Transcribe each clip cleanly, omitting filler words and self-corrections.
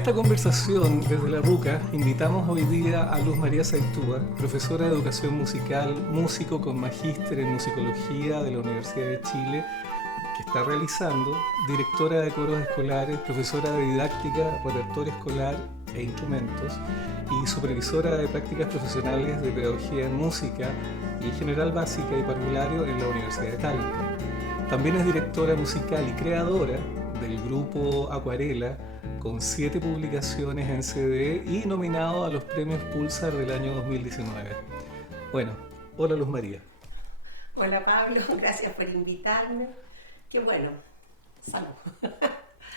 esta conversación desde la RUCA invitamos hoy día a Luz María Saitúa, profesora de educación musical, músico con magíster en musicología de la Universidad de Chile, que está realizando, directora de coros escolares, profesora de didáctica, repertorio escolar e instrumentos y supervisora de prácticas profesionales de pedagogía en música y general básica y parvulario en la Universidad de Talca. También es directora musical y creadora del grupo Acuarela, con 7 publicaciones en CD y nominado a los premios Pulsar del año 2019. Bueno, hola Luz María. Hola Pablo, gracias por invitarme. Qué bueno, salud.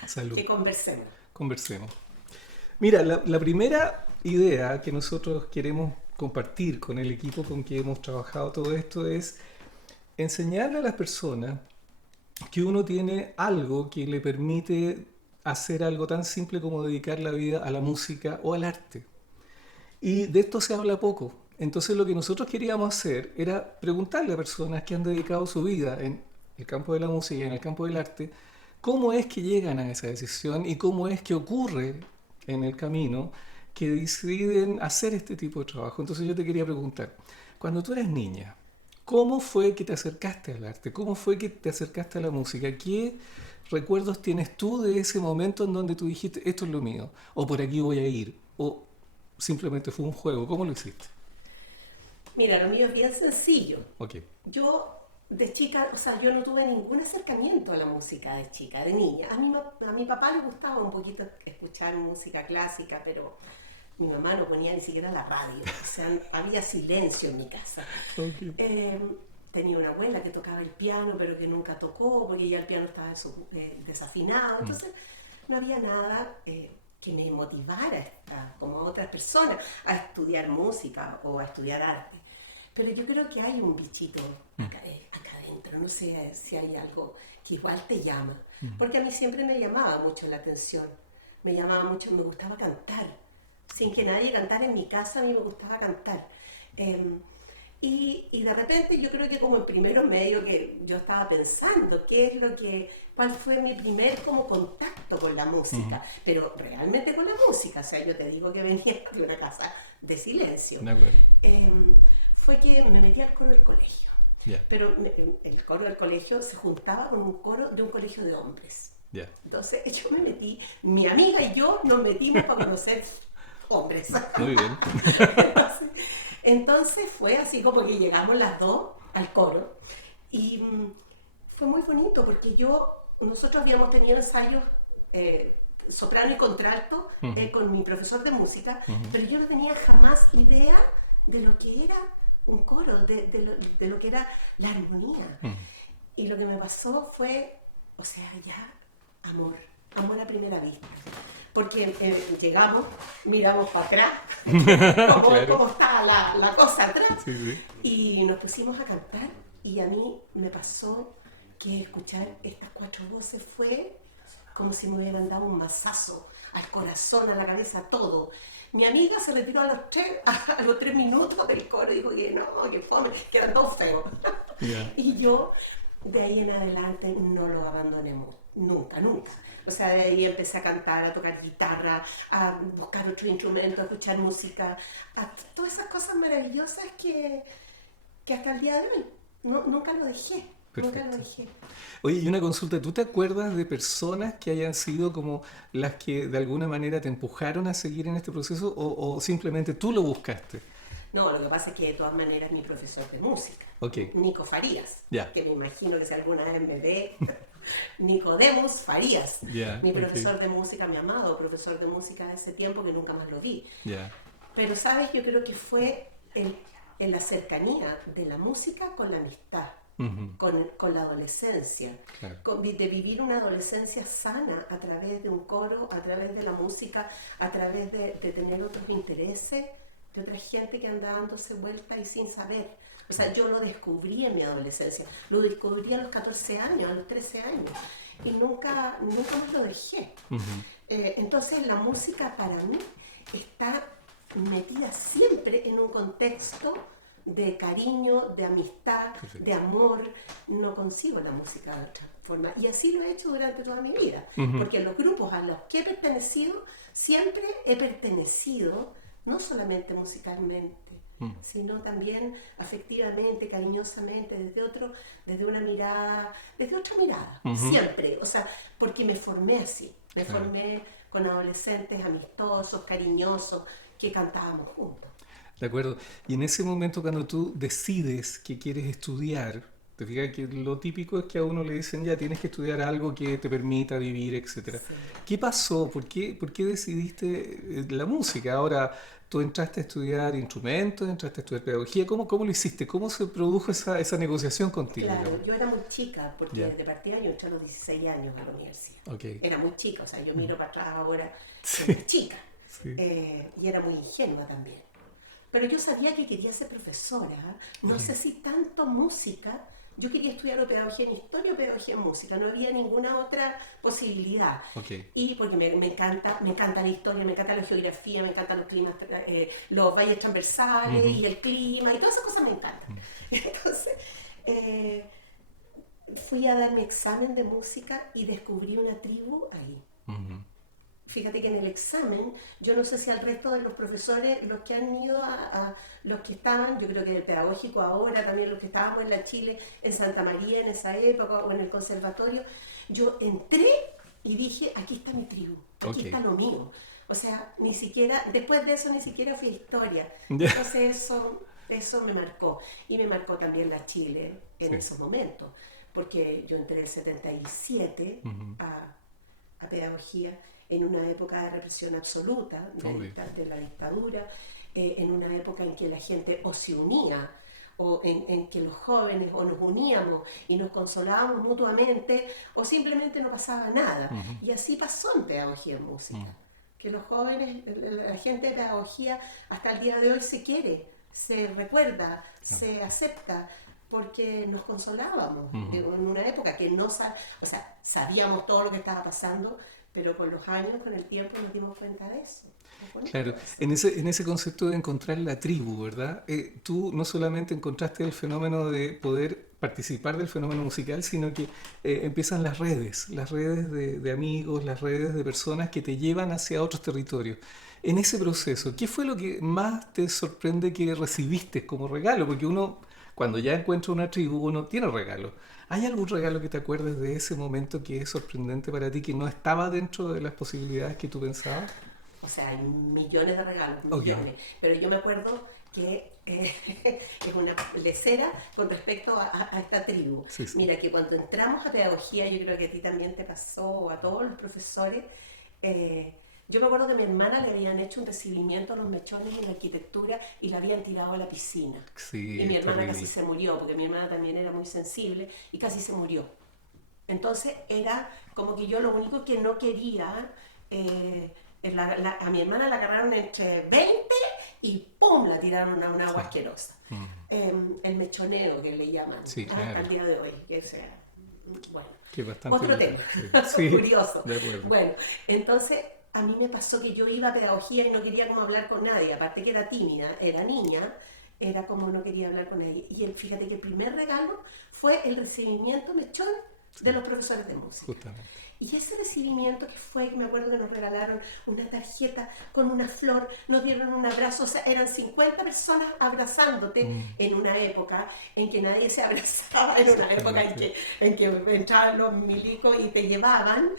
Salud. Que conversemos. Conversemos. Mira, la primera idea que nosotros queremos compartir con el equipo con que hemos trabajado todo esto es enseñarle a las personas que uno tiene algo que le permite hacer algo tan simple como dedicar la vida a la música o al arte. Y de esto se habla poco. Entonces lo que nosotros queríamos hacer era preguntarle a personas que han dedicado su vida en el campo de la música y en el campo del arte, cómo es que llegan a esa decisión y cómo es que ocurre en el camino que deciden hacer este tipo de trabajo. Entonces yo te quería preguntar, cuando tú eras niña, ¿cómo fue que te acercaste al arte? ¿Cómo fue que te acercaste a la música? ¿Qué recuerdos tienes tú de ese momento en donde tú dijiste, esto es lo mío, o por aquí voy a ir, o simplemente fue un juego? ¿Cómo lo hiciste? Mira, lo mío es bien sencillo. Ok. Yo de chica, yo no tuve ningún acercamiento a la música de chica, de niña. A mi papá le gustaba un poquito escuchar música clásica, pero mi mamá no ponía ni siquiera la radio. O sea, había silencio en mi casa. Okay. Tenía una abuela que tocaba el piano, pero que nunca tocó, porque ya el piano estaba desafinado. Entonces, no había nada que me motivara, como a otras personas, a estudiar música o a estudiar arte. Pero yo creo que hay un bichito acá adentro, no sé si hay algo que igual te llama. Porque a mí siempre me llamaba mucho la atención. Me llamaba mucho, me gustaba cantar. Sin que nadie cantara en mi casa, a mí me gustaba cantar. Y de repente yo creo que como el primero medio que yo estaba pensando, cuál fue mi primer como contacto con la música, pero realmente con la música, o sea, yo te digo que venía de una casa de silencio. De acuerdo. Fue que me metí al coro del colegio, pero el coro del colegio se juntaba con un coro de un colegio de hombres. Entonces yo me metí, mi amiga y yo nos metimos para conocer hombres. Muy bien. Entonces fue así como que llegamos las dos al coro y fue muy bonito porque nosotros habíamos tenido ensayos soprano y contralto con mi profesor de música, pero yo no tenía jamás idea de lo que era un coro, de lo que era la armonía. Y lo que me pasó fue, o sea, ya amor a primera vista. Porque llegamos, miramos para atrás, cómo está la cosa atrás, y nos pusimos a cantar, y a mí me pasó que escuchar estas 4 voces fue como si me hubieran dado un mazazo al corazón, a la cabeza, a todo. Mi amiga se retiró a los 3 minutos del coro y dijo que no, que fome, que eran todos feos. Y yo de ahí en adelante no lo abandoné nunca. O sea, de ahí empecé a cantar, a tocar guitarra, a buscar otro instrumento, a escuchar música, a todas esas cosas maravillosas que hasta el día de hoy nunca lo dejé. Perfecto. Nunca lo dejé. Oye, y una consulta, ¿tú te acuerdas de personas que hayan sido como las que de alguna manera te empujaron a seguir en este proceso o simplemente tú lo buscaste? No, lo que pasa es que de todas maneras mi profesor de música, Nico Farías, que me imagino que si alguna vez me ve, Nicodemus Farías, mi profesor de música, mi amado profesor de música de ese tiempo que nunca más lo vi. Pero sabes, yo creo que fue en la cercanía de la música con la amistad. Con la adolescencia, de vivir una adolescencia sana a través de un coro, a través de la música, a través de tener otros intereses, de otra gente que anda dándose vueltas y sin saber. O sea, yo lo descubrí en mi adolescencia, lo descubrí a los 14 años, a los 13 años, y nunca más lo dejé. Entonces la música para mí está metida siempre en un contexto de cariño, de amistad, Perfecto. de amor. No consigo la música de otra forma. Y así lo he hecho durante toda mi vida. Ujú. Porque en los grupos a los que he pertenecido, siempre he pertenecido, no solamente musicalmente, sino también afectivamente, cariñosamente, desde una mirada, desde otra mirada, siempre, o sea, porque me formé así, me Claro. formé con adolescentes amistosos, cariñosos, que cantábamos juntos. De acuerdo. Y en ese momento cuando tú decides que quieres estudiar, te fijas que lo típico es que a uno le dicen ya tienes que estudiar algo que te permita vivir, etcétera. Sí. ¿Qué pasó? Por qué decidiste la música? Ahora, tú entraste a estudiar instrumentos, entraste a estudiar pedagogía. ¿Cómo lo hiciste? ¿Cómo se produjo esa negociación contigo, Claro, digamos? yo era muy chica, porque Ya. de partida yo entré a los 16 años a la universidad. Ok. Era muy chica, o sea, yo miro para atrás ahora, Sí. era chica. Sí. Y era muy ingenua también. Pero yo sabía que quería ser profesora, no sé si tanto música, yo quería estudiar o pedagogía en historia o pedagogía en música, no había ninguna otra posibilidad. Ok. Y porque me encanta la historia, me encanta la geografía, me encantan los climas, los valles transversales y el clima y todas esas cosas me encantan. Entonces, eh, fui a dar mi examen de música y descubrí una tribu ahí. Ujú. Fíjate que en el examen, yo no sé si al resto de los profesores, los que han ido los que estaban, yo creo que en el pedagógico ahora, también los que estábamos en la Chile, en Santa María en esa época, o en el conservatorio, yo entré y dije, aquí está mi tribu, aquí Ok. está lo mío. O sea, ni siquiera, después de eso ni siquiera fui a historia. Ya. Entonces eso me marcó. Y me marcó también la Chile en Sí. esos momentos, porque yo entré en el 77 a pedagogía en una época de represión absoluta Obvio. de la dictadura, en una época en que la gente o se unía, o en que los jóvenes o nos uníamos y nos consolábamos mutuamente, o simplemente no pasaba nada. Y así pasó en pedagogía en música, que los jóvenes, la gente de pedagogía hasta el día de hoy se quiere, se recuerda, se acepta, porque nos consolábamos en una época que no o sea, sabíamos todo lo que estaba pasando, pero con los años, con el tiempo nos dimos cuenta de eso. ¿Te acuerdas? Claro, en ese concepto de encontrar la tribu, ¿verdad? Tú no solamente encontraste el fenómeno de poder participar del fenómeno musical, sino que empiezan las redes de amigos, las redes de personas que te llevan hacia otros territorios. En ese proceso, ¿qué fue lo que más te sorprende que recibiste como regalo? Porque uno, cuando ya encuentra una tribu, uno tiene regalos. ¿Hay algún regalo que te acuerdes de ese momento que es sorprendente para ti, que no estaba dentro de las posibilidades que tú pensabas? O sea, hay millones de regalos, Ok. millones. Pero yo me acuerdo que es una lecera con respecto a esta tribu. Sí, sí. Mira, que cuando entramos a pedagogía, yo creo que a ti también te pasó, o a todos los profesores, yo me acuerdo que a mi hermana le habían hecho un recibimiento a los mechones en la arquitectura y la habían tirado a la piscina. Sí, Y mi es hermana terrible. casi se murió, porque mi hermana también era muy sensible y casi se murió. Entonces era como que yo lo único que no quería, a mi hermana la agarraron entre 20 y ¡pum! La tiraron a un agua asquerosa. El mechoneo que le llaman, Sí, claro. hasta el día de hoy. Que sea, bueno, Que es bastante otro tema, sí, curioso. de acuerdo. Bueno, entonces a mí me pasó que yo iba a pedagogía y no quería como hablar con nadie, aparte que era tímida, era niña, era como no quería hablar con nadie. Y fíjate que el primer regalo fue el recibimiento mechón de los profesores de música. Justamente. Y ese recibimiento que fue, me acuerdo que nos regalaron una tarjeta con una flor, nos dieron un abrazo, o sea, eran 50 personas abrazándote en una época en que nadie se abrazaba, en una época en que entraban los milicos y te llevaban,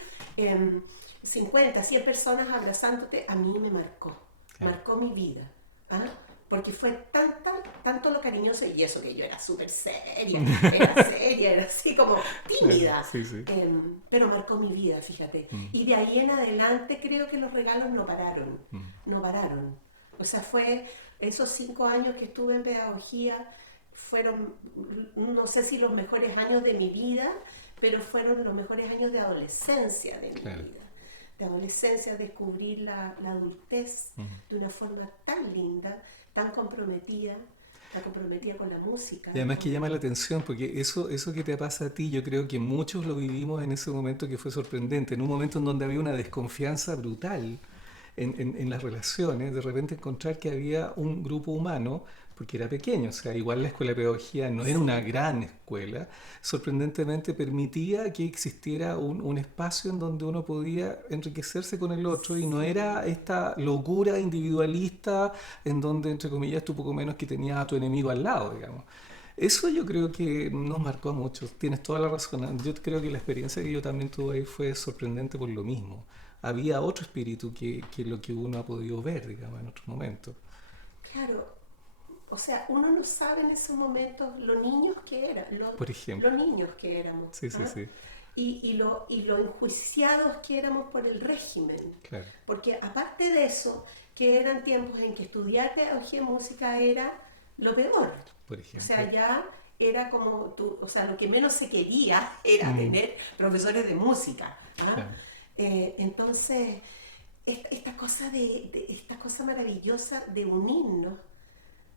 50, 100 personas abrazándote, a mí me marcó, marcó mi vida. ¿Ah? Porque fue tanto lo cariñoso, y eso que yo era súper seria, era así como tímida, Sí, sí. pero marcó mi vida, fíjate. Y de ahí en adelante creo que los regalos no pararon, no pararon. O sea, fue esos 5 años que estuve en pedagogía, fueron, no sé si los mejores años de mi vida, pero fueron los mejores años de adolescencia de mi vida. De adolescencia, descubrir la adultez de una forma tan linda, tan comprometida con la música. Y además que llama la atención, porque eso que te pasa a ti, yo creo que muchos lo vivimos en ese momento que fue sorprendente, en un momento en donde había una desconfianza brutal en las relaciones, de repente encontrar que había un grupo humano porque era pequeño, o sea, igual la escuela de pedagogía no era una gran escuela, sorprendentemente permitía que existiera un espacio en donde uno podía enriquecerse con el otro y no Sí, era esta locura individualista en donde, entre comillas, tú poco menos que tenías a tu enemigo al lado, digamos. Eso yo creo que nos marcó a muchos, tienes toda la razón. Yo creo que la experiencia que yo también tuve ahí fue sorprendente por lo mismo. Había otro espíritu que lo que uno ha podido ver, digamos, en otros momentos. claro. O sea, uno no sabe en esos momentos lo niños que eran, Por ejemplo. los niños que éramos, Sí, sí, ¿ah? sí, Y lo enjuiciados que éramos por el régimen. claro. Porque aparte de eso, que eran tiempos en que estudiar pedagogía y música era lo peor. Por O ejemplo. sea, ya era como tú, o sea, lo que menos se quería era Mm, tener profesores de música. ¿Ah? claro. Entonces, esta cosa maravillosa de unirnos,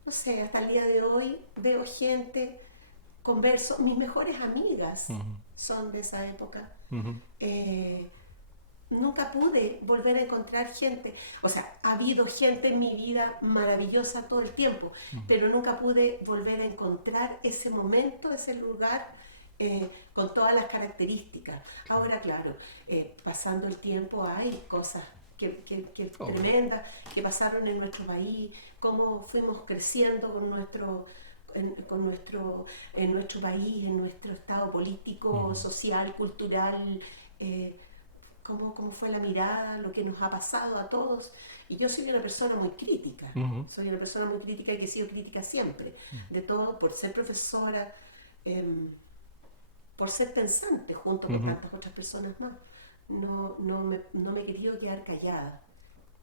no sé, hasta el día de hoy veo gente, converso, mis mejores amigas Ujú, son de esa época. ujú, Eh, Nunca pude volver a encontrar gente, o sea, ha habido gente en mi vida maravillosa todo el tiempo, ujú. pero nunca pude volver a encontrar ese momento, ese lugar con todas las características. Claro. Ahora, claro, pasando el tiempo hay cosas que Obvio. tremendas que pasaron en nuestro país, cómo fuimos creciendo con en nuestro país, en nuestro estado político, Ujú, social, cultural, eh, cómo fue la mirada, lo que nos ha pasado a todos. Y yo soy una persona muy crítica, ujú, soy una persona muy crítica y que he sido crítica siempre, de todo, por ser profesora, eh, por ser pensante junto con ujú, tantas otras personas más. No me he querido quedar callada,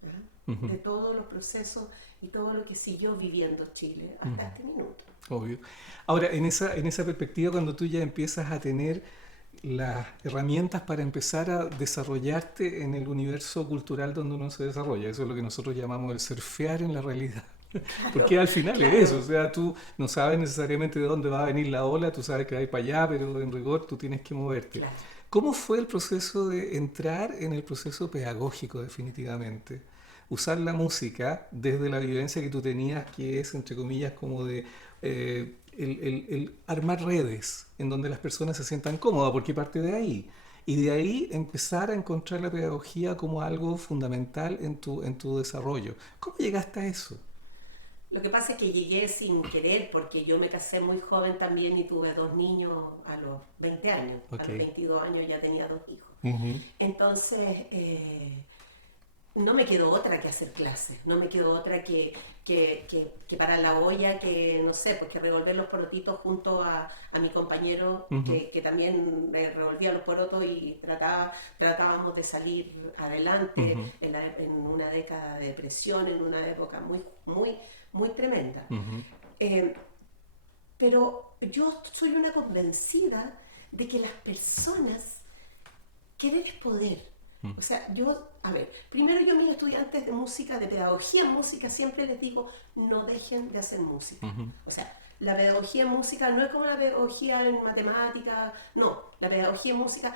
¿ya? ujú, De todos los procesos y todo lo que siguió viviendo Chile hasta ujú. este minuto. Obvio. Ahora, en esa perspectiva, cuando tú ya empiezas a tener las herramientas para empezar a desarrollarte en el universo cultural donde uno se desarrolla, eso es lo que nosotros llamamos el surfear en la realidad. Porque Claro, al final es eso, o claro, sea, tú no sabes necesariamente de dónde va a venir la ola, tú sabes que va a ir para allá, pero en rigor tú tienes que moverte. claro. ¿Cómo fue el proceso de entrar en el proceso pedagógico definitivamente? Usar la música desde la vivencia que tú tenías, que es, entre comillas, como de el armar redes en donde las personas se sientan cómodas, porque parte de ahí. Y de ahí empezar a encontrar la pedagogía como algo fundamental en tu desarrollo. ¿Cómo llegaste a eso? Lo que pasa es que llegué sin querer porque yo me casé muy joven también y tuve dos niños a los 20 años. A Ok. los 22 años ya tenía dos hijos. Ujú, Entonces, no me quedó otra que hacer clases, no me quedó otra que parar la olla, que no sé, pues que revolver los porotitos junto a mi compañero ujú, que también revolvía los porotos y tratábamos de salir adelante ujú, en una década de depresión, en una época muy, muy, muy tremenda. ujú, Eh, pero yo soy una convencida de que las personas querer es poder. ujú, O sea, a ver, primero yo a mis estudiantes de música, de pedagogía en música, siempre les digo, no dejen de hacer música. ujú, O sea, la pedagogía en música no es como la pedagogía en matemática, no, la pedagogía en música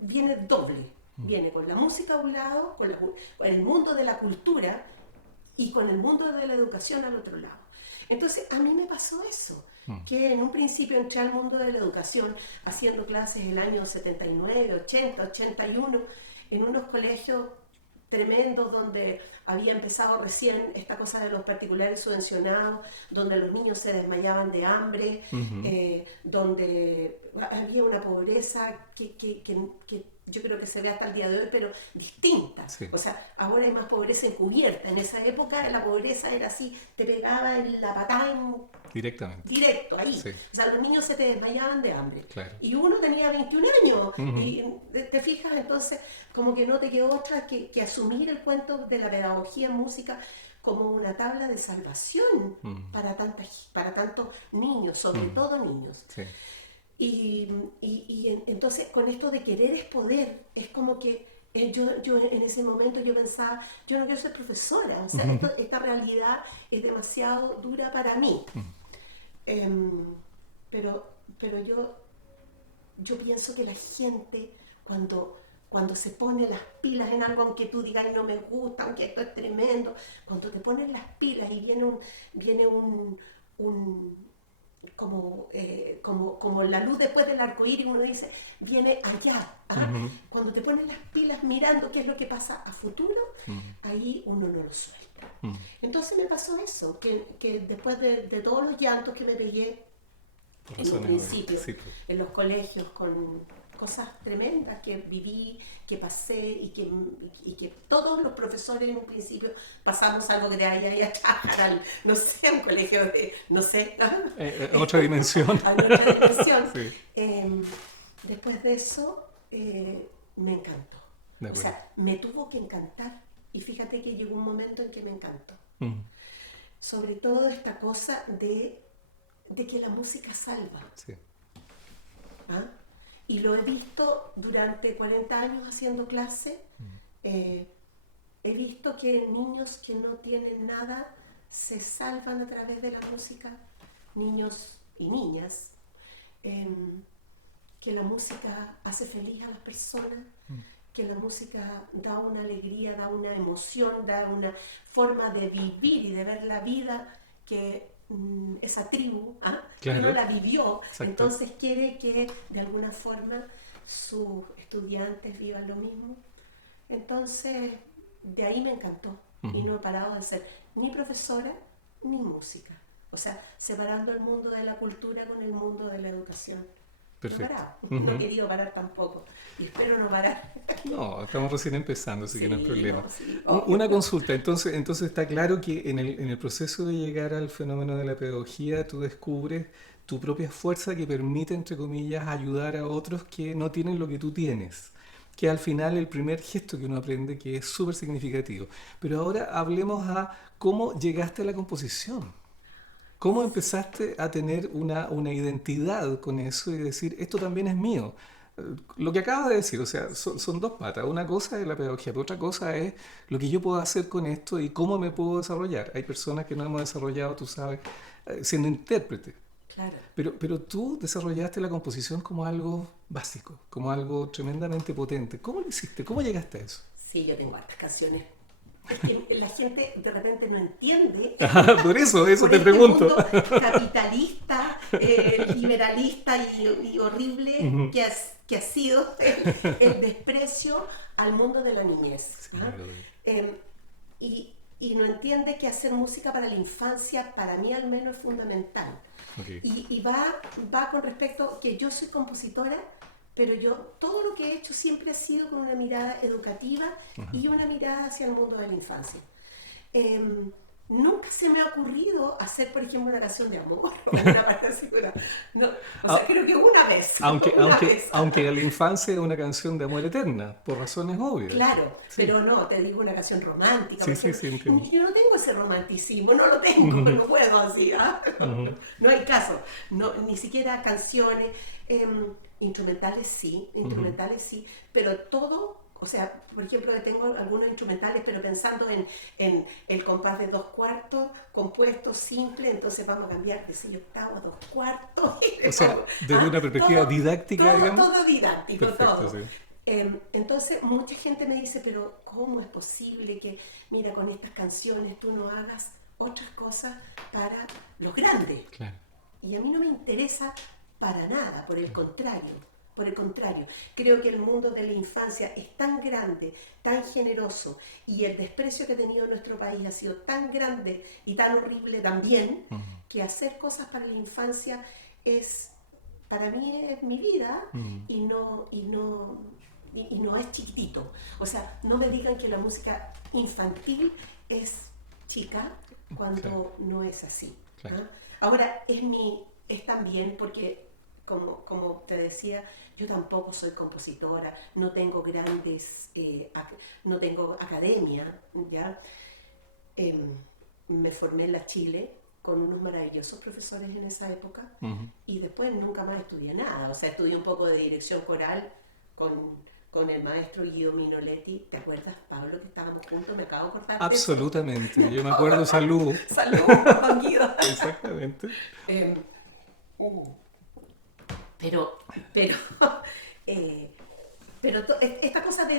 viene doble. Viene con la música a un lado, con el mundo de la cultura y con el mundo de la educación al otro lado. Entonces, a mí me pasó eso, ujú, que en un principio entré al mundo de la educación haciendo clases en el año 79, 80, 81, en unos colegios tremendos donde había empezado recién esta cosa de los particulares subvencionados, donde los niños se desmayaban de hambre, ujú. donde había una pobreza que yo creo que se ve hasta el día de hoy, pero distinta. Sí, O sea, ahora hay más pobreza encubierta. En esa época la pobreza era así, te pegaba en la patada directamente. directo, ahí. Sí, O sea, los niños se te desmayaban de hambre. claro. Y uno tenía 21 años. Ujú, Y te fijas, entonces, como que no te quedó otra que asumir el cuento de la pedagogía en música como una tabla de salvación ujú, para tantos niños, sobre ujú. todo niños. Sí. Entonces, con esto de querer es poder, es como que yo en ese momento yo pensaba, yo no quiero ser profesora, o sea, esta realidad es demasiado dura para mí. Em, pero yo pienso que la gente, cuando cuando se pone las pilas en algo, aunque tú digas, "Ay, no me gusta, aunque esto es tremendo", cuando te pones las pilas y viene un como la luz después del arco iris, uno dice, viene allá. ¿Ah? Ujú, Cuando te pones las pilas mirando qué es lo que pasa a futuro, ujú, ahí uno no lo suelta. ujú. Entonces me pasó eso, que después de todos los llantos que me pegué Por en un razones obvias. principio, Sí, pues. en los colegios, con cosas tremendas que viví, que pasé y que todos los profesores en un principio pasamos algo que te haya ido a trabajar al, no sé, a un colegio de, no sé, Otra dimensión. a otra dimensión. Sí, Eh, Después de eso, me encantó. de O acuerdo. sea, me tuvo que encantar. Y fíjate que llegó un momento en que me encantó. Ujú, Sobre todo esta cosa de que la música salva. sí. ¿Ah? Y lo he visto durante 40 años haciendo clase. eh, He visto que niños que no tienen nada se salvan a través de la música, niños y niñas, que la música hace feliz a las personas, que la música da una alegría, da una emoción, da una forma de vivir y de ver la vida que esa tribu que no Claro, la vivió, exacto. entonces quiere que de alguna forma sus estudiantes vivan lo mismo. Entonces, de ahí me encantó y Ujú, no he parado de ser ni profesora ni música. O sea, separando el mundo de la cultura con el mundo de la educación. No he perfecto. parado, no he Ujú. querido parar tampoco y espero no parar. No, estamos recién empezando, así que no hay Sí, problema. no, sí, obvio. Una consulta, entonces está claro que en el proceso de llegar al fenómeno de la pedagogía tú descubres tu propia fuerza que permite, entre comillas, ayudar a otros que no tienen lo que tú tienes, que al final el primer gesto que uno aprende que es súper significativo. Pero ahora hablemos a cómo llegaste a la composición. ¿Cómo empezaste a tener una identidad con eso y decir, esto también es mío? Lo que acabas de decir, o sea, son dos patas. Una cosa es la pedagogía, pero otra cosa es lo que yo puedo hacer con esto y cómo me puedo desarrollar. Hay personas que no hemos desarrollado, tú sabes, siendo intérprete. Claro. Pero tú desarrollaste la composición como algo básico, como algo tremendamente potente. ¿Cómo lo hiciste? ¿Cómo llegaste a eso? Sí, yo tengo hartas canciones. Es que la gente de repente no entiende Por eso por te este pregunto. mundo capitalista, liberalista y horrible Ujú. que ha sido el desprecio al mundo de la niñez. Sí, ¿Ah? brother. Eh, y no entiende que hacer música para la infancia, para mí al menos, es fundamental. Ok. Y va con respecto que yo soy compositora, pero yo todo lo que he hecho siempre ha sido con una mirada educativa y una mirada hacia el mundo de la infancia. Em, Nunca se me ha ocurrido hacer, por ejemplo, una canción de amor o una partitura. No, o sea, Ah, creo que una vez, Aunque, una aunque, vez. aunque la infancia es una canción de amor eterna, por razones obvias. Claro, Sí, pero no, te digo una canción romántica, por sí, sí, ejemplo. sí, entiendo. Yo no tengo ese romanticismo, no lo tengo, Ujú, no puedo así, ¿ah? ujú. No hay caso, no, ni siquiera canciones, instrumentales sí, pero todo, o sea, por ejemplo, tengo algunos instrumentales, pero pensando en el compás de 2/4, compuesto, simple, entonces vamos a cambiar de 6 octavos a 2/4, y O le sea, pongo, desde una perspectiva didáctica, digamos. todo didáctico, Perfecto, todo. sí. Entonces, mucha gente me dice, pero ¿cómo es posible que, mira, con estas canciones tú no hagas otras cosas para los grandes? Claro. Y a mí no me interesa para nada, por el contrario. Por el contrario, creo que el mundo de la infancia es tan grande, tan generoso, y el desprecio que ha tenido nuestro país ha sido tan grande y tan horrible también, Ujú, que hacer cosas para la infancia es, para mí es mi vida ujú. y no es chiquitito. O sea, no me digan que la música infantil es chica Claro, cuando no es así. claro. ¿Ah? Ahora, es también porque, como te decía, yo tampoco soy compositora, no tengo no tengo academia, ¿ya? Em, Me formé en la Chile con unos maravillosos profesores en esa época Ujú. y después nunca más estudié nada. O sea, estudié un poco de dirección coral con el maestro Guido Minoletti. ¿Te acuerdas, Pablo, que estábamos juntos? Me acabo de acordar de eso. Absolutamente. Yo me Acabo de acuerdo, acordar. salud. Salud, don Guido. Exactamente. Em, uh, pero, pero, eh, Pero esta cosa de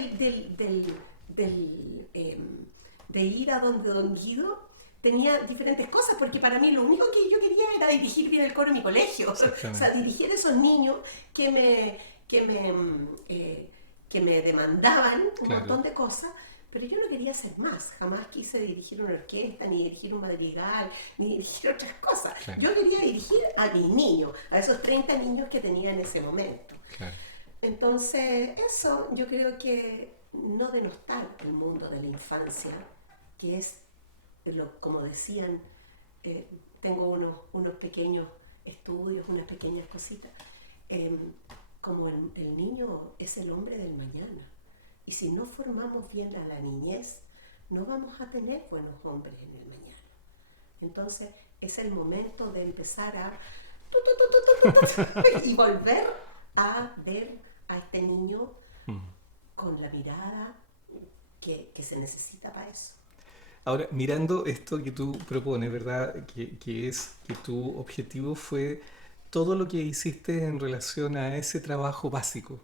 ir a donde Don Guido tenía diferentes cosas, porque para mí lo único que yo quería era dirigir bien el coro en mi colegio, o sea, dirigir a esos niños que me demandaban un montón de cosas, pero yo no quería hacer más, jamás quise dirigir una orquesta, ni dirigir un madrigal, ni dirigir otras cosas. Claro. Yo quería dirigir a mis niños, a esos 30 niños que tenía en ese momento. Claro. Entonces, eso yo creo que no denostar el mundo de la infancia, que es, como decían, tengo unos pequeños estudios, unas pequeñas cositas, como el niño es el hombre del mañana. Y si no formamos bien a la niñez, no vamos a tener buenos hombres en el mañana. Entonces, es el momento de empezar y volver a ver a este niño con la mirada que se necesita para eso. Ahora, mirando esto que tú propones, ¿verdad? Que es que tu objetivo fue todo lo que hiciste en relación a ese trabajo básico.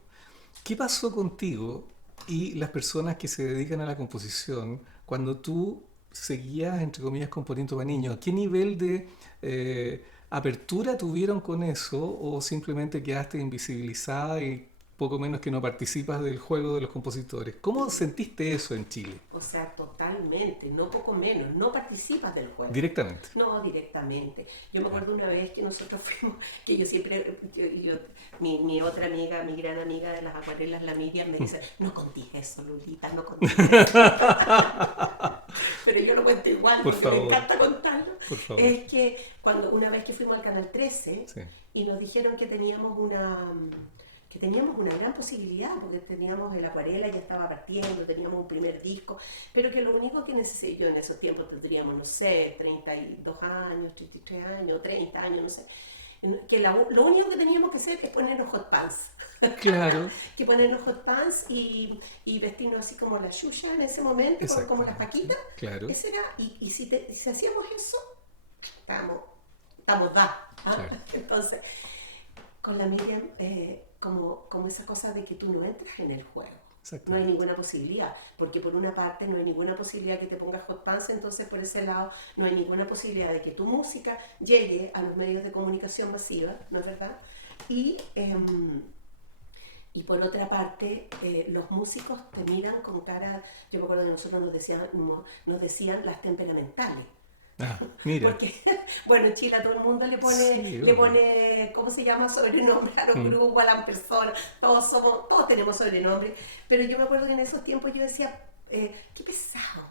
¿Qué pasó contigo y las personas que se dedican a la composición cuando tú seguías, entre comillas, componiendo para niños? ¿Qué nivel de apertura tuvieron con eso o simplemente quedaste invisibilizada y poco menos que no participas del juego de los compositores? ¿Cómo sentiste eso en Chile? O sea, totalmente, no poco menos, no participas del juego. ¿Directamente? No, directamente. Yo me acuerdo una vez que nosotros fuimos, que yo siempre, mi otra amiga, mi gran amiga de las acuarelas, la Miriam, me dice, no contigo eso, Lulita, no contigo eso. Pero yo lo cuento igual, porque me encanta contarlo. Es que una vez que fuimos al Canal 13 y nos dijeron que teníamos una gran posibilidad, porque teníamos el Acuarela, ya estaba partiendo, teníamos un primer disco, pero que lo único que necesité, yo en esos tiempos tendríamos, no sé, 32 años, 33 años, 30 años, no sé, que lo único que teníamos que hacer es ponernos hot pants. Claro. Que ponernos hot pants y vestirnos así como la Yuya en ese momento, como las Paquitas. Claro. Ese era, y si hacíamos eso, estamos da. Claro. Entonces, con la Miriam, como esa cosa de que tú no entras en el juego. No hay ninguna posibilidad, porque por una parte no hay ninguna posibilidad que te pongas hot pants, entonces por ese lado no hay ninguna posibilidad de que tu música llegue a los medios de comunicación masiva, ¿no es verdad? Y por otra parte, los músicos te miran con cara, yo me acuerdo que nosotros nos decían las temperamentales. Ah, mira. Porque, bueno, en Chile a todo el mundo le pone, ¿cómo se llama? Sobrenombre a los grupos, a las personas, todos tenemos sobrenombre, pero yo me acuerdo que en esos tiempos yo decía, qué pesado.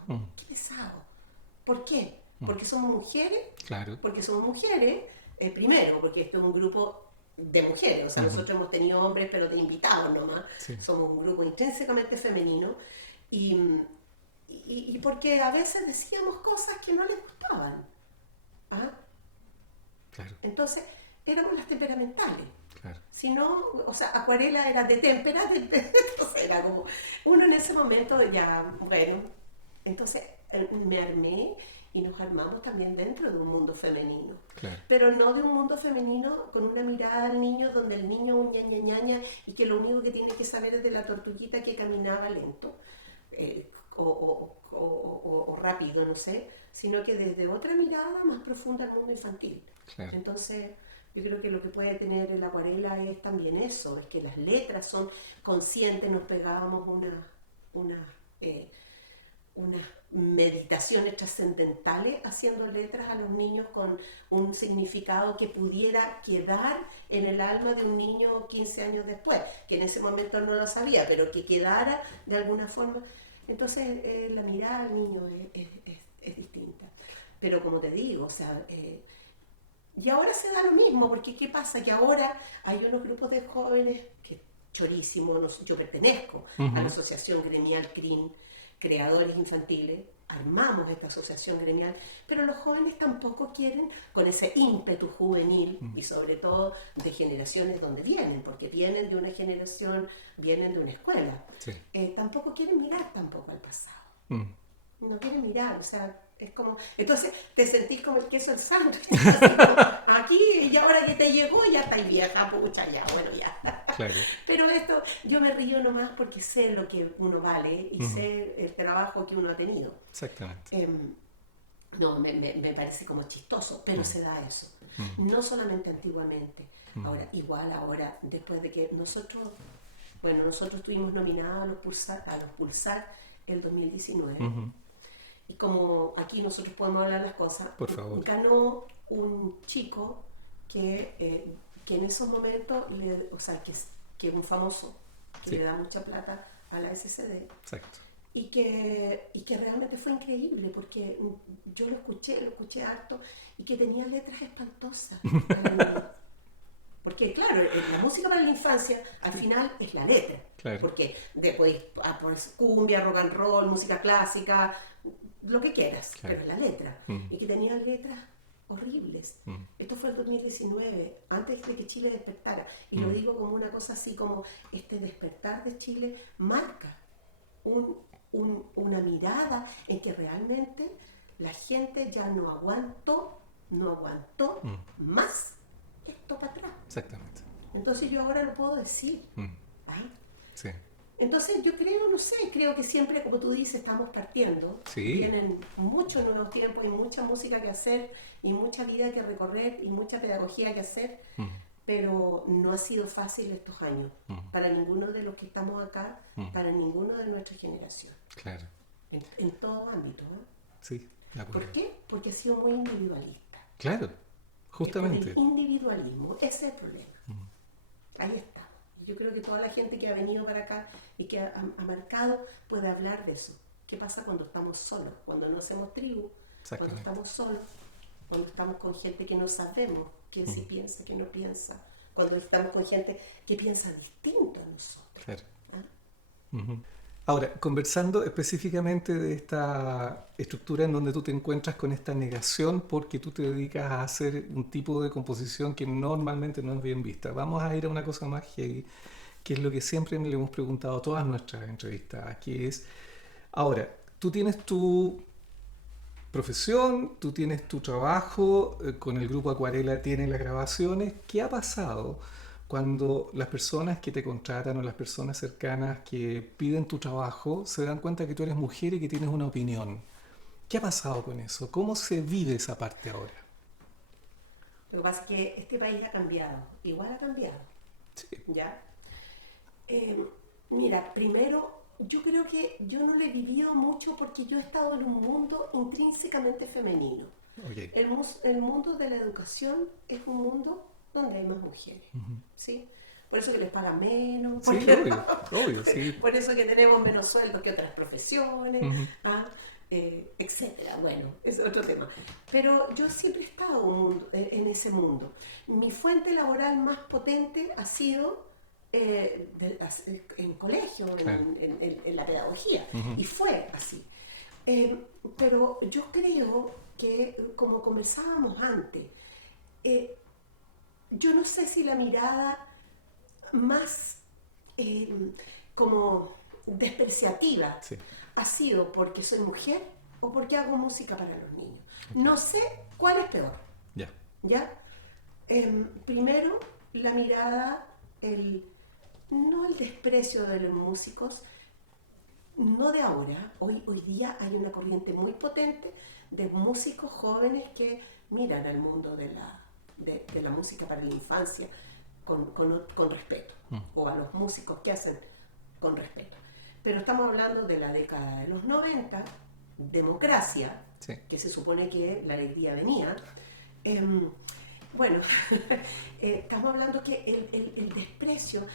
¿Por qué? Porque somos mujeres, claro. Porque somos mujeres, primero, porque esto es un grupo de mujeres, o sea, nosotros hemos tenido hombres, pero de invitados nomás, somos un grupo intrínsecamente femenino, y porque a veces decíamos cosas que no les gustaban. ¿Ah? Claro. Entonces, éramos las temperamentales. Claro. Si no, o sea, Acuarela era de témpera, entonces era como, uno en ese momento ya, bueno, entonces me armé y nos armamos también dentro de un mundo femenino. Claro. Pero no de un mundo femenino con una mirada al niño donde el niño ñaña y que lo único que tiene que saber es de la tortuguita que caminaba lento. O rápido, no sé, sino que desde otra mirada más profunda al mundo infantil. Claro. Entonces, yo creo que lo que puede tener el Acuarela es también eso, es que las letras son conscientes, nos pegábamos unas meditaciones trascendentales haciendo letras a los niños con un significado que pudiera quedar en el alma de un niño 15 años después, que en ese momento no lo sabía, pero que quedara de alguna forma. Entonces la mirada al niño es distinta. Pero como te digo, o sea, y ahora se da lo mismo, porque ¿qué pasa? Que ahora hay unos grupos de jóvenes que chorísimo, yo pertenezco a la asociación gremial CRIN, Creadores Infantiles, armamos esta asociación gremial, pero los jóvenes tampoco quieren, con ese ímpetu juvenil y sobre todo de generaciones donde vienen, porque vienen de una generación, vienen de una escuela, tampoco quieren mirar tampoco al pasado. No quieren mirar, o sea, Es como, entonces te sentís como el queso del sándwich, así como, aquí y ahora que te llegó ya estáis vieja, pucha, ya, bueno, ya. Claro. Pero esto, yo me río nomás porque sé lo que uno vale y sé el trabajo que uno ha tenido. Exactamente. No, me parece como chistoso, pero se da eso. No solamente antiguamente, ahora, igual ahora, después de que nosotros estuvimos nominados a los Pulsar el 2019. Y como aquí nosotros podemos hablar las cosas, Por favor. ganó un chico que en esos momentos, que es un famoso, que Sí. le da mucha plata a la SCD. Exacto. Y que realmente fue increíble porque yo lo escuché harto y que tenía letras espantosas. Porque claro, la música para la infancia al final es la letra. Claro. Porque después cumbia, rock and roll, música clásica, lo que quieras, Claro. pero es la letra. Y que tenía letras horribles. Esto fue el 2019, antes de que Chile despertara. Y lo digo como una cosa así como este despertar de Chile marca una mirada en que realmente la gente ya no aguantó más esto para atrás. Exactamente. Entonces yo ahora lo puedo decir. ¿Ah? Sí. Entonces yo creo, no sé, creo que siempre, como tú dices, estamos partiendo. Sí. Vienen muchos nuevos tiempos y mucha música que hacer y mucha vida que recorrer y mucha pedagogía que hacer. Pero no ha sido fácil estos años para ninguno de los que estamos acá, para ninguno de nuestra generación. Claro. En todo ámbito. ¿Eh? Sí, de acuerdo. ¿Por qué? Porque ha sido muy individualista. Claro, justamente. Es por el individualismo, ese es el problema. Ahí está. Yo creo que toda la gente que ha venido para acá y que ha marcado puede hablar de eso. ¿Qué pasa cuando estamos solos? Cuando no hacemos tribu, cuando estamos solos, cuando estamos con gente que no sabemos quién sí piensa, quién no piensa, cuando estamos con gente que piensa distinto a nosotros. Claro. ¿Ah? Ahora, conversando específicamente de esta estructura en donde tú te encuentras con esta negación porque tú te dedicas a hacer un tipo de composición que normalmente no es bien vista. Vamos a ir a una cosa más heavy, que es lo que siempre le hemos preguntado a todas nuestras entrevistas, que es, ahora, tú tienes tu profesión, tú tienes tu trabajo, con el grupo Acuarela tienes las grabaciones. ¿Qué ha pasado cuando las personas que te contratan o las personas cercanas que piden tu trabajo se dan cuenta que tú eres mujer y que tienes una opinión? ¿Qué ha pasado con eso? ¿Cómo se vive esa parte ahora? Lo que pasa es que este país ha cambiado, igual ha cambiado. Sí. ¿Ya? Mira, primero, yo creo que yo no lo he vivido mucho porque yo he estado en un mundo intrínsecamente femenino. Okay. El mundo de la educación es un mundo donde hay más mujeres, ¿sí? Por eso que les pagan menos, Sí, obvio, sí. por eso que tenemos menos sueldos que otras profesiones, etcétera. Bueno, es otro tema. Pero yo siempre he estado en ese mundo. Mi fuente laboral más potente ha sido en colegio, claro, en la pedagogía, y fue así. Pero yo creo que, como conversábamos antes, yo no sé si la mirada más como despreciativa ha sido porque soy mujer o porque hago música para los niños. No sé cuál es peor. ¿Ya? Primero, la mirada, no el desprecio de los músicos, no de ahora. Hoy día hay una corriente muy potente de músicos jóvenes que miran al mundo de la música para la infancia con respeto, o a los músicos que hacen con respeto. Pero estamos hablando de la década de los 90, democracia, que se supone que la alegría venía. Bueno, estamos hablando que el desprecio,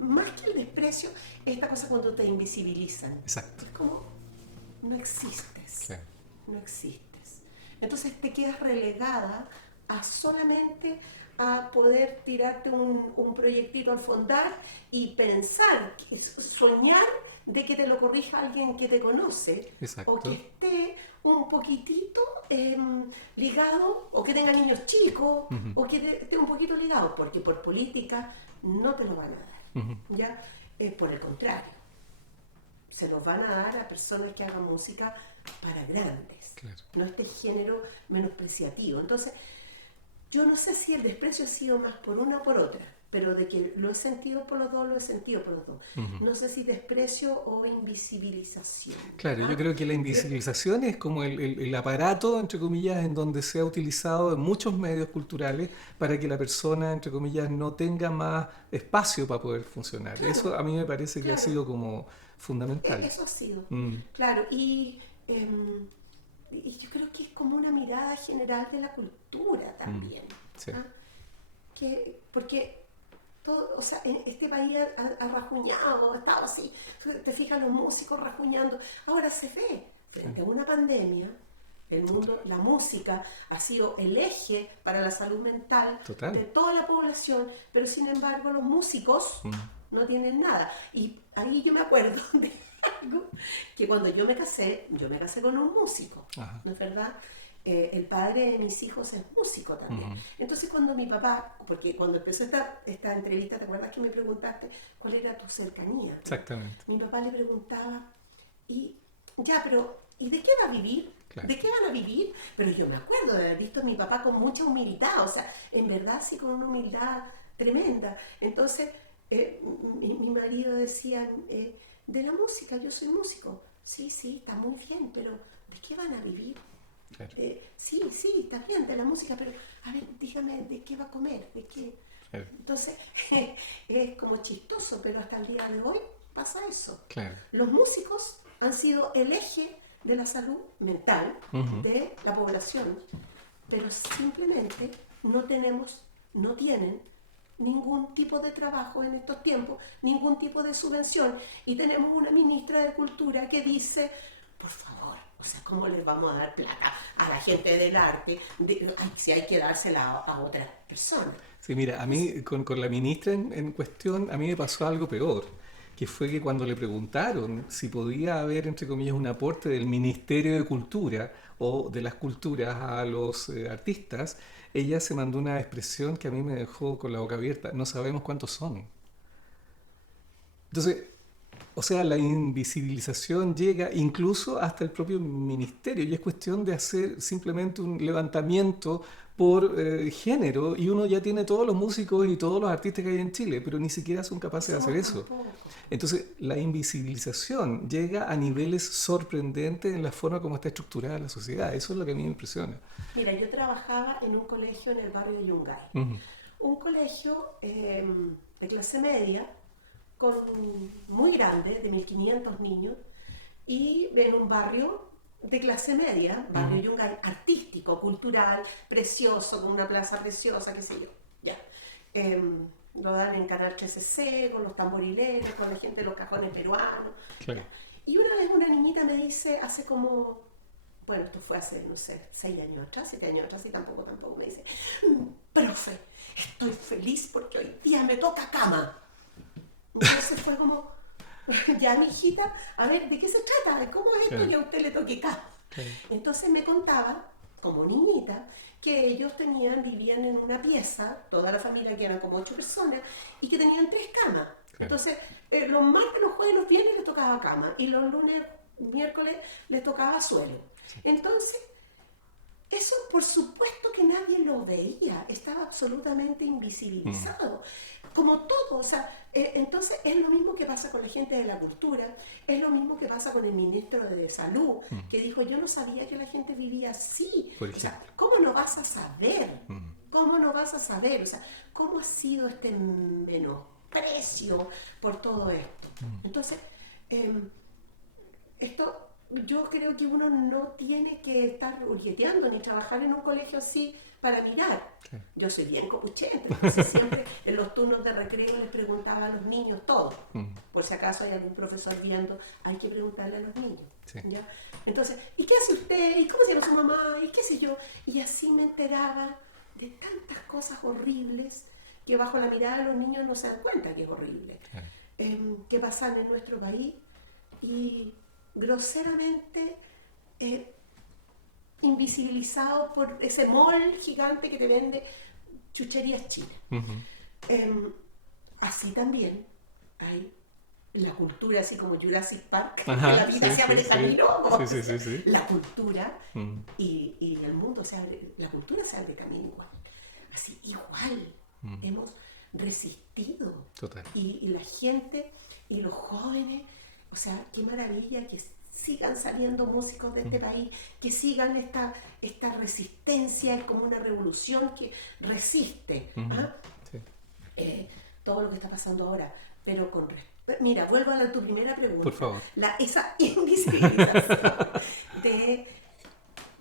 más que el desprecio, esta cosa cuando te invisibilizan. Exacto. Es como, no existes, no existes. Entonces te quedas relegada a solamente a poder tirarte un proyectito al fondar y pensar, soñar de que te lo corrija alguien que te conoce. Exacto. O que esté un poquitito ligado, o que tenga niños chicos, o que esté un poquito ligado, porque por política no te lo van a dar. ¿Ya? Por el contrario, se los van a dar a personas que hagan música para grandes, Claro. no este género menospreciativo. Entonces, yo no sé si el desprecio ha sido más por una o por otra, pero de que lo he sentido por los dos, lo he sentido por los dos. No sé si desprecio o invisibilización. Claro, yo creo que la invisibilización es como el aparato, entre comillas, en donde se ha utilizado en muchos medios culturales para que la persona, entre comillas, no tenga más espacio para poder funcionar. Claro, Eso a mí me parece que ha claro. sido como fundamental. Eso ha sido, Mm, claro. Y yo creo que es como una mirada general de la cultura también. sí, ¿Ah? Porque todo, o sea, en este país ha rajuñado, ha estado así. Te fijas los músicos rajuñando. Ahora se ve, frente a una pandemia, el mundo, la música ha sido el eje para la salud mental total. de toda la población, pero sin embargo los músicos no tienen nada. Y ahí yo me acuerdo de algo, que cuando yo me casé con un músico, Ajá. ¿no es verdad? El padre de mis hijos es músico también. Entonces cuando mi papá, porque cuando empezó esta entrevista, ¿te acuerdas que me preguntaste cuál era tu cercanía? Exactamente. Mi papá le preguntaba, y ya, pero ¿y de qué va a vivir? Claro. ¿De qué van a vivir? Pero yo me acuerdo de haber visto a mi papá con mucha humildad, o sea, en verdad sí, con una humildad tremenda. Entonces, mi marido decía, de la música, yo soy músico. Sí, sí, está muy bien, pero ¿de qué van a vivir? Claro. Sí, está bien, de la música, pero a ver, dígame, ¿de qué va a comer? ¿De qué? Claro. Entonces, es como chistoso, pero hasta el día de hoy pasa eso. Claro. Los músicos han sido el eje de la salud mental de la población, pero simplemente no tienen ningún tipo de trabajo en estos tiempos, ningún tipo de subvención, y tenemos una ministra de Cultura que dice, por favor, o sea, ¿cómo les vamos a dar plata a la gente del arte si hay que dársela a otras personas? Sí, mira, a mí con la ministra en cuestión, a mí me pasó algo peor, que fue que cuando le preguntaron si podía haber, entre comillas, un aporte del Ministerio de Cultura o de las culturas a los artistas, ella se mandó una expresión que a mí me dejó con la boca abierta. No sabemos cuántos son. Entonces, o sea, la invisibilización llega incluso hasta el propio ministerio y es cuestión de hacer simplemente un levantamiento por género y uno ya tiene todos los músicos y todos los artistas que hay en Chile, pero ni siquiera son capaces de hacer eso. Tampoco. Entonces, la invisibilización llega a niveles sorprendentes en la forma como está estructurada la sociedad. Eso es lo que a mí me impresiona. Mira, yo trabajaba en un colegio en el barrio de Yungay. Ujú. Un colegio de clase media, muy grande, de 1500 niños, y en un barrio de clase media, barrio Yungay, artístico, cultural, precioso, con una plaza preciosa, qué sé yo. Ya. Lo dan en Canal 13C, con los tamborileros, con la gente de los cajones peruanos. Claro. Ya. Y una vez una niñita me dice, hace como, bueno, esto fue hace, no sé, 6 años atrás, 7 años atrás, y tampoco, me dice, profe, estoy feliz porque hoy día me toca cama. Entonces fue como, ya mi hijita, a ver, ¿de qué se trata? ¿Cómo es esto que a usted le toque cama? Entonces me contaba, como niñita, que ellos vivían en una pieza, toda la familia, que eran como 8 personas, y que tenían 3 camas. Entonces, los martes, los jueves, los viernes les tocaba cama, y los lunes, miércoles les tocaba suelo. Entonces, eso por supuesto que nadie lo veía, estaba absolutamente invisibilizado, como todo, o sea, entonces es lo mismo que pasa con la gente de la cultura, es lo mismo que pasa con el ministro de Salud, que dijo, yo no sabía que la gente vivía así, Por o sea, ejemplo. ¿cómo no vas a saber? ¿Cómo no vas a saber? O sea, ¿cómo ha sido este menosprecio por todo esto? Entonces, esto... Yo creo que uno no tiene que estar hurgueteando ni trabajar en un colegio así para mirar. Claro. Yo soy bien copuchenta, entonces siempre en los turnos de recreo les preguntaba a los niños todo. Por si acaso hay algún profesor viendo, hay que preguntarle a los niños. Sí. ¿Ya? Entonces, ¿y qué hace usted? ¿Y cómo se llama su mamá? ¿Y qué sé yo? Y así me enteraba de tantas cosas horribles que bajo la mirada de los niños no se dan cuenta que es horrible. Claro. Que pasan en nuestro país y groseramente invisibilizado por ese mall gigante que te vende chucherías chinas. Así también hay la cultura, así como Jurassic Park, que Ajá, la vida se abre camino, sí. la cultura Mm, y el mundo se abre, la cultura se abre camino igual. Así, igual, mm, hemos resistido. total. Y la gente y los jóvenes, o sea, qué maravilla que sigan saliendo músicos de este Mm, país, que sigan esta resistencia, es como una revolución que resiste. ujú, ¿Ah? sí. Todo lo que está pasando ahora, pero con mira, vuelvo a tu primera Por pregunta, favor. esa invisibilización de,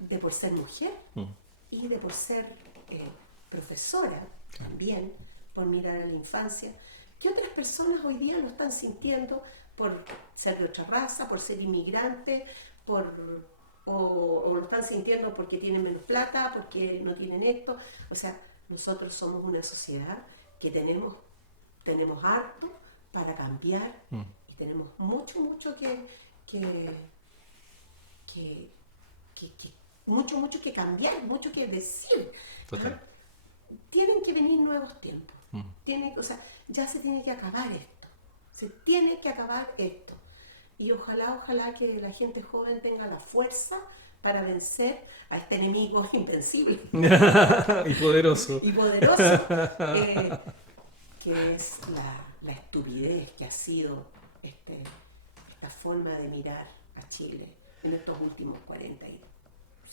de por ser mujer Mm, y de por ser eh, profesora claro. también, por mirar a la infancia, que otras personas hoy día lo están sintiendo por ser de otra raza, por ser inmigrante, o lo están sintiendo porque tienen menos plata, porque no tienen esto. O sea, nosotros somos una sociedad que tenemos harto para cambiar Mm, y tenemos mucho que, que, mucho que cambiar, mucho que decir. total. ¿Ah? Tienen que venir nuevos tiempos. Mm, O sea, ya se tiene que acabar esto. Se tiene que acabar esto. Y ojalá que la gente joven tenga la fuerza para vencer a este enemigo invencible y poderoso. y poderoso, que es la estupidez que ha sido esta forma de mirar a Chile en estos últimos 40 y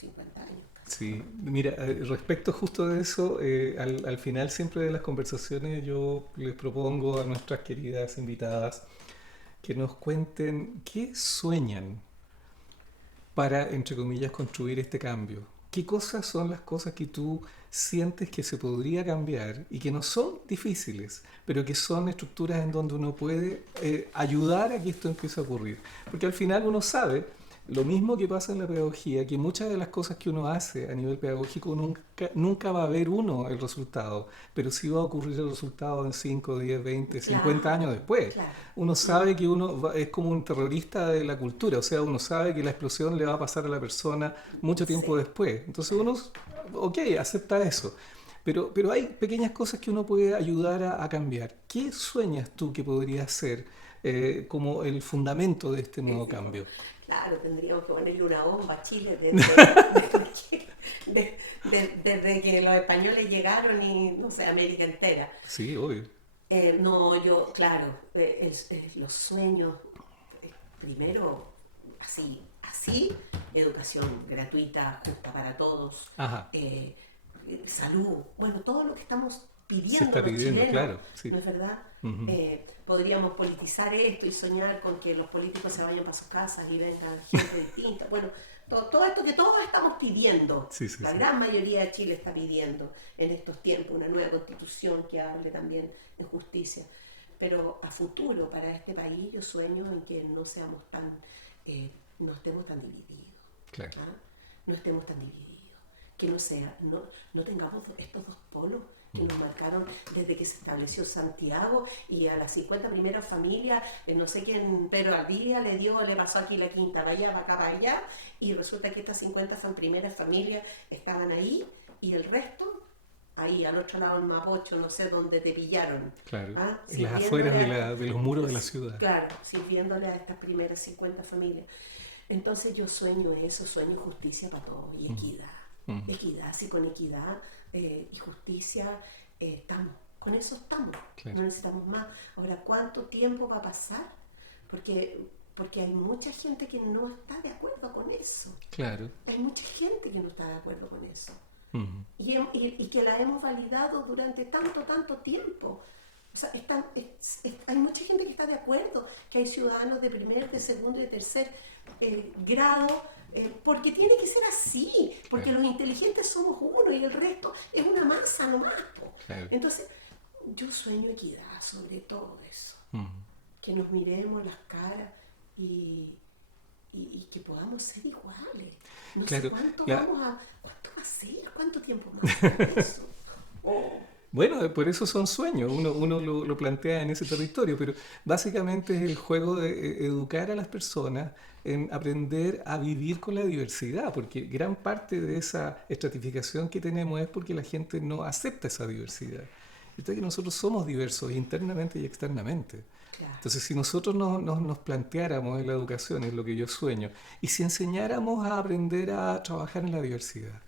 50 años casi. Sí, mira, respecto justo de eso, al final siempre de las conversaciones yo les propongo a nuestras queridas invitadas que nos cuenten qué sueñan para, entre comillas, construir este cambio. ¿Qué cosas son las cosas que tú sientes que se podría cambiar y que no son difíciles, pero que son estructuras en donde uno puede ayudar a que esto empiece a ocurrir? Porque al final uno sabe, lo mismo que pasa en la pedagogía, que muchas de las cosas que uno hace a nivel pedagógico nunca va a ver uno el resultado, pero sí va a ocurrir el resultado en 5, 10, 20, 50 Claro, años después. claro. Uno sabe que es como un terrorista de la cultura, o sea, uno sabe que la explosión le va a pasar a la persona mucho tiempo Sí, después. Entonces claro. uno, ok, acepta eso. Pero hay pequeñas cosas que uno puede ayudar a cambiar. ¿Qué sueñas tú que podría ser como el fundamento de este nuevo cambio? Claro, tendríamos que ponerle una bomba a Chile desde que los españoles llegaron y, no sé, América entera. Sí, obvio. No, claro, los sueños, primero, así, educación gratuita, justa para todos, Ajá, eh, salud, bueno, todo lo que estamos se pidiendo está los pidiendo, chilenos, claro, sí. ¿no es verdad? Ujú. Podríamos politizar esto y soñar con que los políticos se vayan para sus casas y vengan gente distinta. Bueno, todo esto que todos estamos pidiendo, Sí, sí, la sí. gran mayoría de Chile está pidiendo en estos tiempos una nueva constitución que hable también en justicia. Pero a futuro para este país yo sueño en que no estemos tan divididos. Claro. ¿Ah? No estemos tan divididos. Que no tengamos estos dos polos que nos marcaron desde que se estableció Santiago y a las 50 primeras familias, no sé quién, Pedro Ardilla le pasó aquí la quinta, para allá, para acá, para allá, y resulta que estas 50 primeras familias estaban ahí y el resto ahí al otro lado del Mapocho, no sé dónde te pillaron. Claro, ¿Ah? en las afueras Sirviéndole de los muros de la ciudad. claro, sirviéndole a estas primeras 50 familias. Entonces yo sueño eso, sueño justicia para todos y Mm, equidad. mm, Equidad, sí, con equidad y justicia estamos. Con eso estamos. claro, No necesitamos más. Ahora, ¿cuánto tiempo va a pasar? Porque hay mucha gente que no está de acuerdo con eso. claro. Hay mucha gente que no está de acuerdo con eso. Mm, Y que la hemos validado durante tanto tiempo. O sea, hay mucha gente que está de acuerdo, que hay ciudadanos de primer, de segundo y de tercer grado, porque tiene que ser así, porque claro, los inteligentes somos uno y el resto es una masa nomás. Po. claro. Entonces, yo sueño equidad sobre todo eso, Mm, que nos miremos las caras y, y que podamos ser iguales. No sé claro. cuánto va a ser, cuánto tiempo más será eso. Oh, Bueno, por eso son sueños, uno lo plantea en ese territorio, pero básicamente es el juego de educar a las personas en aprender a vivir con la diversidad, porque gran parte de esa estratificación que tenemos es porque la gente no acepta esa diversidad. Resulta que nosotros somos diversos internamente y externamente. Claro. Entonces, si nosotros nos planteáramos en la educación, es lo que yo sueño, y si enseñáramos a aprender a trabajar en la diversidad,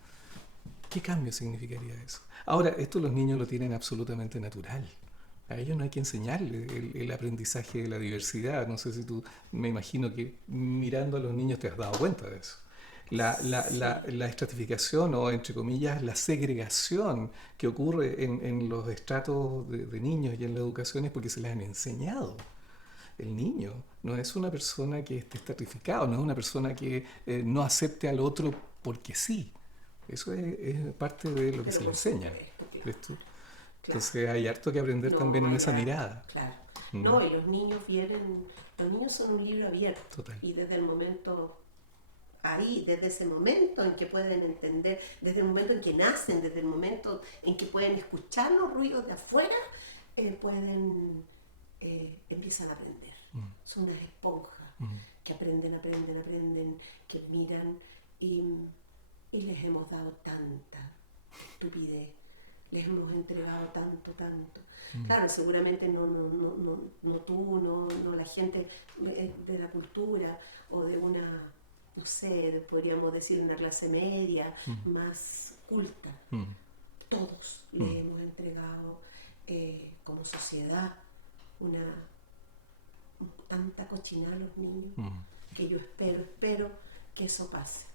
¿qué cambio significaría eso? Ahora, esto los niños lo tienen absolutamente natural. A ellos no hay que enseñarles el aprendizaje de la diversidad. No sé si tú, me imagino que mirando a los niños te has dado cuenta de eso. La estratificación o, entre comillas, la segregación que ocurre en los estratos de niños y en la educación es porque se les han enseñado. El niño no es una persona que esté estratificado, no es una persona que no acepte al otro porque sí. Eso es parte de lo que se le enseña. ¿Ves tú? Entonces hay harto que aprender también en esa mirada. Claro. No, y los niños son un libro abierto. Total. Y desde el momento desde ese momento en que pueden entender, desde el momento en que nacen, desde el momento en que pueden escuchar los ruidos de afuera, empiezan a aprender. Son unas esponjas que aprenden, que miran y les hemos dado tanta estupidez, les hemos entregado tanto. Claro, seguramente no tú, no la gente de la cultura o de una, no sé, podríamos decir una clase media más culta. Todos les hemos entregado como sociedad tanta cochinada a los niños que yo espero que eso pase.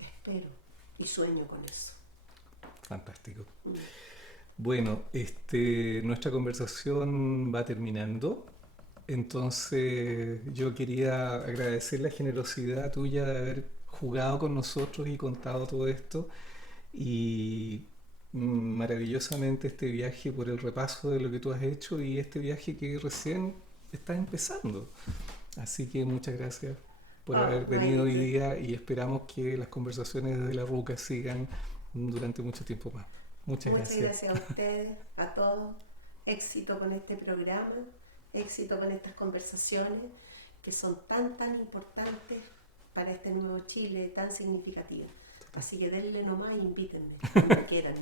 Espero y sueño con eso. Fantástico. Bueno, nuestra conversación va terminando. Entonces yo quería agradecer la generosidad tuya de haber jugado con nosotros y contado todo esto. Y maravillosamente este viaje por el repaso de lo que tú has hecho y este viaje que recién está empezando. Así que muchas gracias por haber venido hoy día y esperamos que las conversaciones desde la RUCA sigan durante mucho tiempo más. Muchas gracias. Muchas gracias a ustedes, a todos. Éxito con este programa, éxito con estas conversaciones que son tan importantes para este nuevo Chile, tan significativas. Así que denle nomás e invítenme cuando quieran.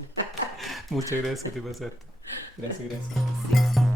Muchas gracias, te pasaste. Gracias. Sí.